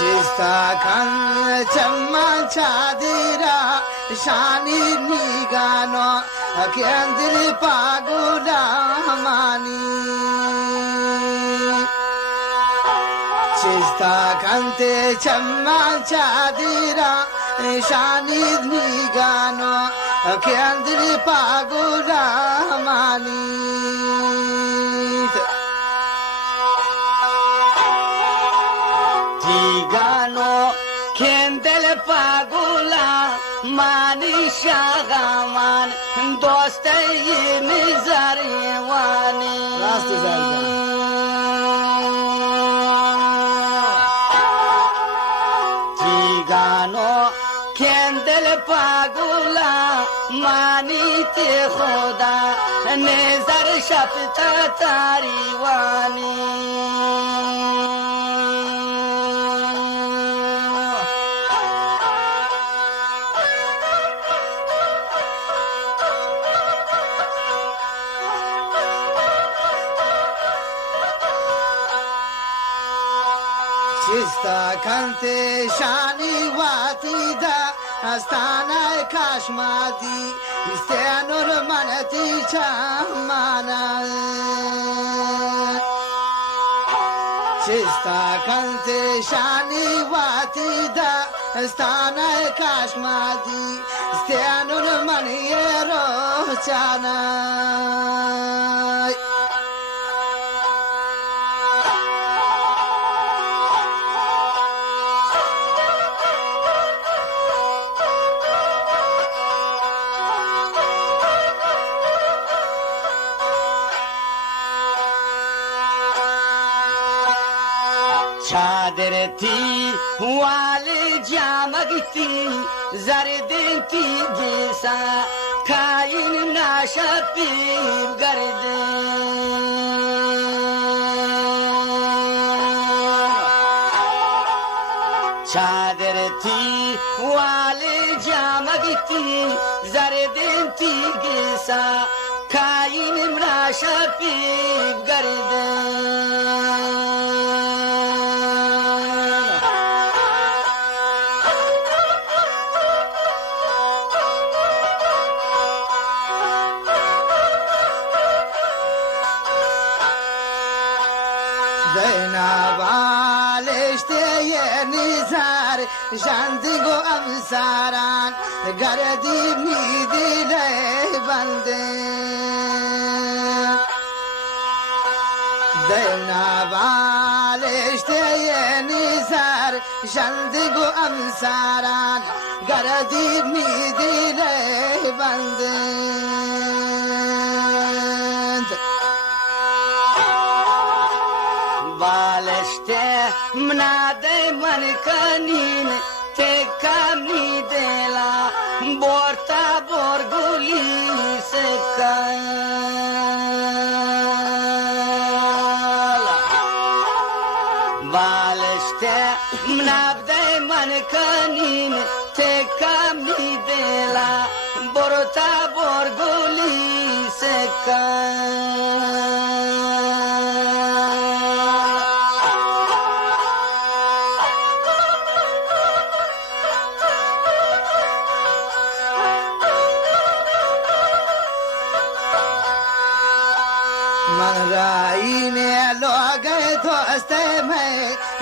चिस्ताकन चम्मा चादिरा शानी निगानो केंद्र पागुला मानी चिस्ताकन ते चम्मा चादिरा शानी निगानो केंद्र पागुला मानी مانی شاغمان دوستی مزاریوانی راست زرده تیگانو کندل پاگولا مانی تی خدا نظر شفتا تاریوانی चिस्ताकंते शानी वाती दा अस्ताना काश्मादी इस्तेनुर मनती चामाना चिस्ताकंते शानी वाती दा अस्ताना काश्मादी इस्तेनुर मनिये रोचाना चादर थी वाले जामगती जरदे थी जैसा खाइन नाशा पीर गर्दे चादर थी वाले जामगती जरदे थी जैसा खाइन नाशा पीर गर्दे शांतिगो अवसारान गरदी नीदिले बंदे देना वालेश्ते ये निसार शांतिगो अवसारान गरदी नीदिले बंदे वालेश्ते मनादे मन कनीन kamni dela borta borguli sekala baleste mnabde man kanin te kamni dela borta borguli sekala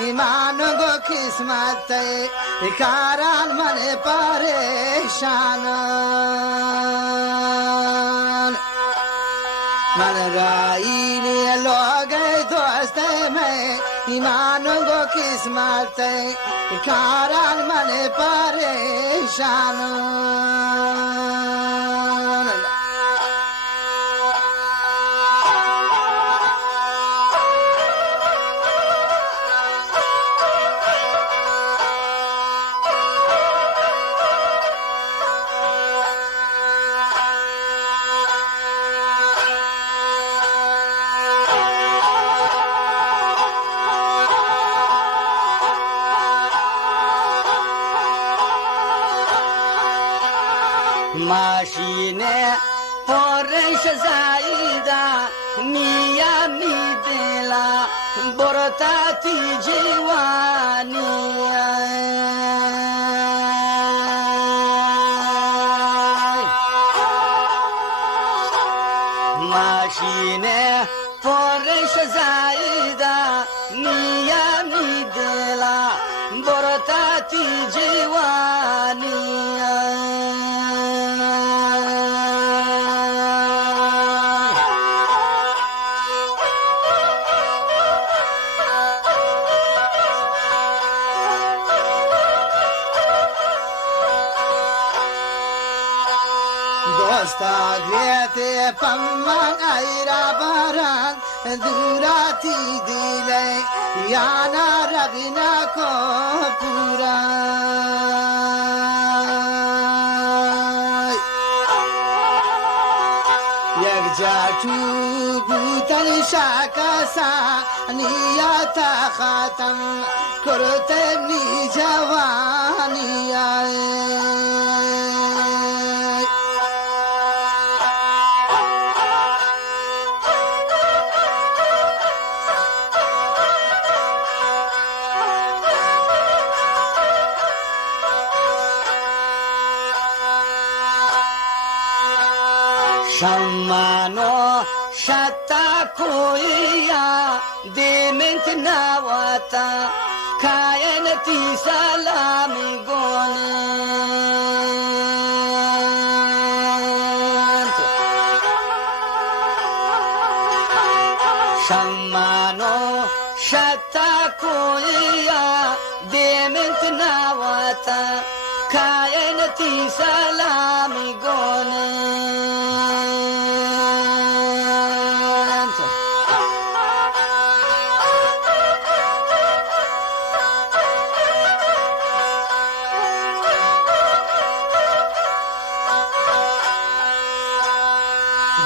ईमान गो किस्मत कारण मन परेशान मन राई ने लोग दोस्त में ईमान गो किस्मत कारण मन परेशान ماشینه پرش زایده نیا می دلا برتا تی جوانی نیا می دلا برتا تی جوانیا دوستا گریتی پمان ایرا باران دوراتی دیلی یانا ربینا کو پورا یک جا تو بوتن شاکسا نیاتا خاتم کرتنی جوانی شمانو شتا کویا دیمنت نواتا کائنتی سلامی گونت شمانو شتا کویا دیمنت نواتا کائنتی سلامی گونت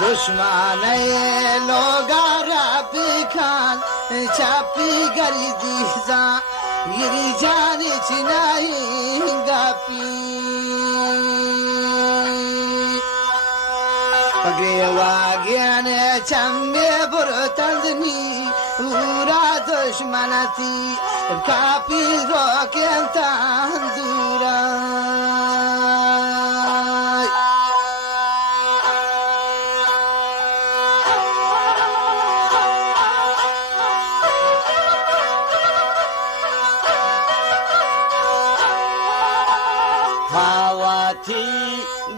दुश्मने लोगा रापी खान चापी गरी दीजा गिरी जानी चिनाई गापी पगे वाग्यान चम्बे बुरतंदनी उरा दुश्मनती कापी रोकें तांदूरा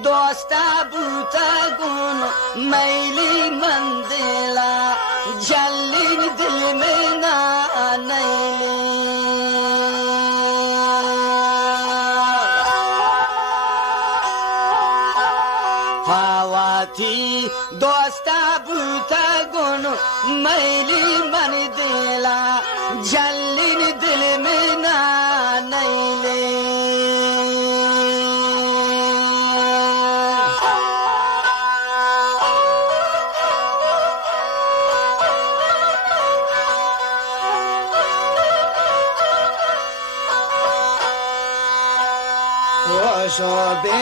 दोस्ता बूता गुन मैली मंदिला जल्ली दिल में ना नैली हवा थी दोस्ता बूता गुन मैली मंदिला जल्ली दिल में ना नैली शोभे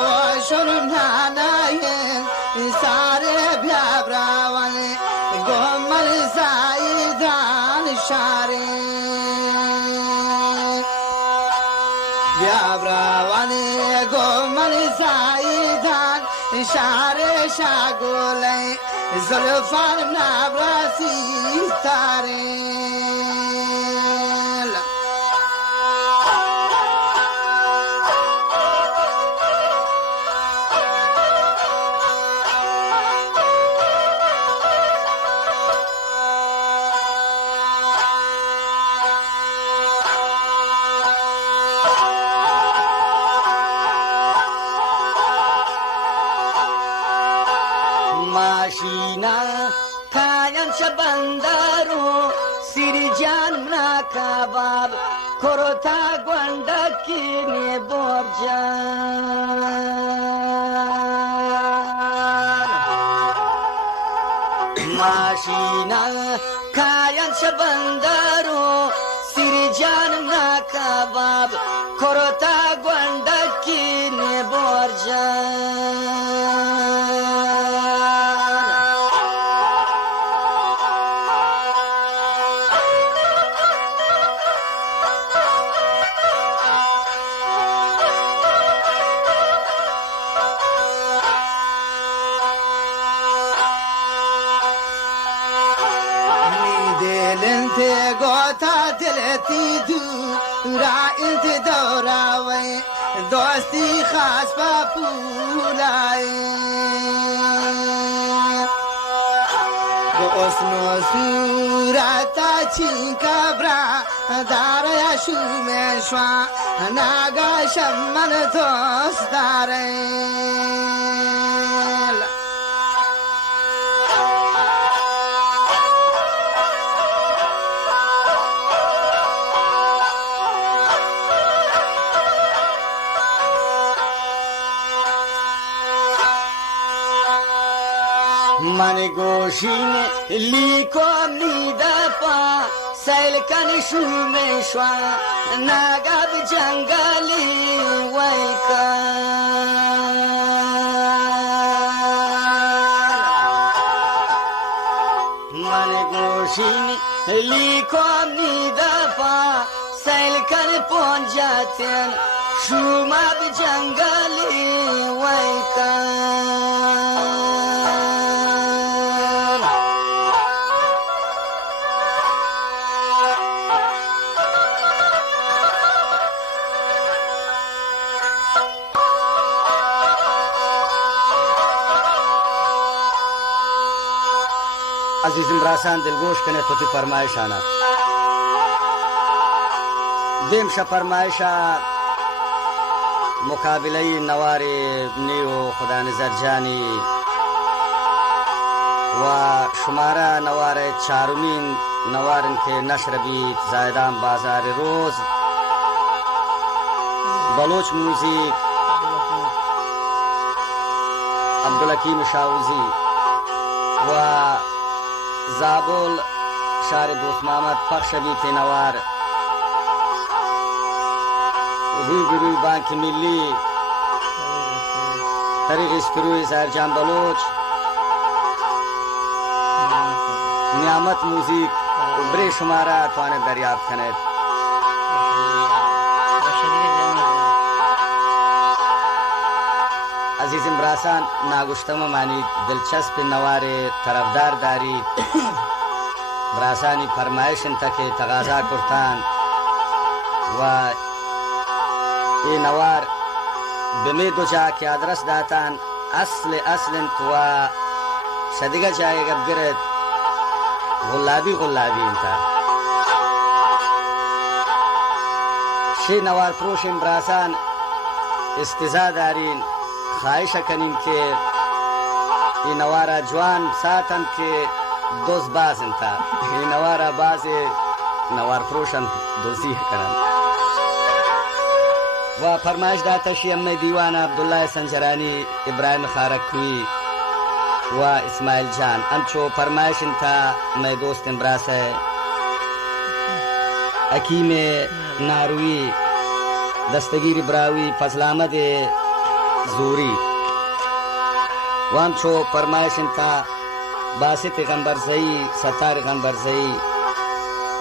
वो शुरनानाये सारे भ्याब्रावन गोमल साई धान शारे भ्याब्रावन गोमल साई धान शारे शागोले जुल्फान नाब्रासी तारे Mashina kayan sa bandaro Sirijan na kabab Korota gwanda kini borjan Mashina kayan sa bandaro Sirijan na kabab Korota gwanda kini borjan تا دلتی دورا انت دوراوی دوستی خاص پا پولای حسن و صورت چین کبرا داره شومشوا نگاشم من دوست داره من گوشین لیکو میدپا سیل کن شومشوا نگاب جنگلی ویکن من گوشین لیکو میدپا سیل کن پونجاتن شوما بجنگلی ویکن عزیزم براسان دلگوش کنه تو تی فرمایشانا دیمشا فرمایشا مقابله نوار نیو خدا نظر جانی و شماره نوار چارمین نوارن که نشر بید زایدان بازار روز بلوچ موزیک عبدالحکیم شاوزی و زابل شار دوست محمد پخش بیت نوار روی بانک ملی طریق اسپروی سرجان بلوچ نعمت موزیک بری شماره توانه دریافت کند عزیزم براسان ناگشتم مانی دلچسب نوار طرفدار داری براسانی فرمایشن تک تقاضا کرتان و این نوار بمی دو جا که آدرس داتان اصل و صدیقه جایی گب گرد غلابی انتا شی نوار پروشن براسان استزا دارین خواهش کنیم که این نوارا جوان ساتن که دوست بازن تا این نوارا باز نوار فروشن دوزی کنن و فرمایش داتا شیم دیوان عبدالله سنجرانی ابراهیم خارکوی و اسماعیل جان انچو فرمایش انتا میں دوست امبراس ہے حکیم ناروی دستگیر براوی فضل احمد زوری وان چو فرمایش انتا باسط غنبر زئی ستار غنبر زئی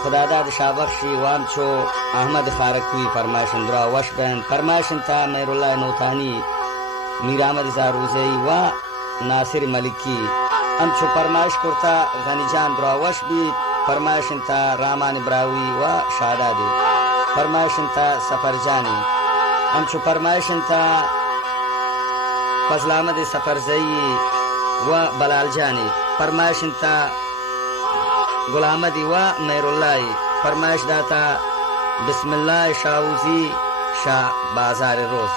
خداداد شابخشی وان چو احمد خارکوی فرمایش اندرا وش بین فرمایش انتا میر اللہ نوتانی میر احمد زاروزئی و ناصر ملکی ام چو فرمایش کرتا غنی جان درا وش بید فرمایش انتا رامان براوی و شادادی فرمایش انتا سفر جانی ام چو فرمایش انتا فضل احمد سفرزئی و بلال جانی فرمایش انتا غلامدی و میر اللہ فرمایش داتا بسم اللہ شاوزی شاہ بازار روز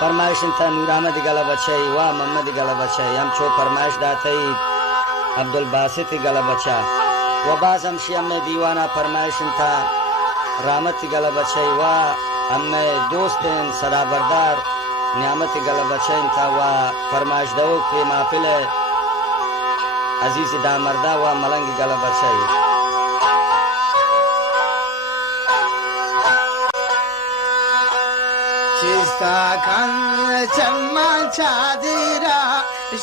فرمایش انتا نور احمد گلا بچائی و محمد گلا بچائی ہم چو فرمایش داتائی عبدالباسط گلا بچا و باز ہم شی ام دیوانا فرمایش انتا رحمت گلا بچائی و ام دوست صدا بردار نعمت گلا بچائی انتا و فرمایش دو کہ محفل عزیز دامردہ و ملنگ گلا بچائی چستا کن چمان چادیرا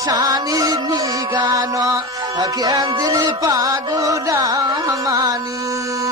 شانی نیگانو کندلی پاگولا مانی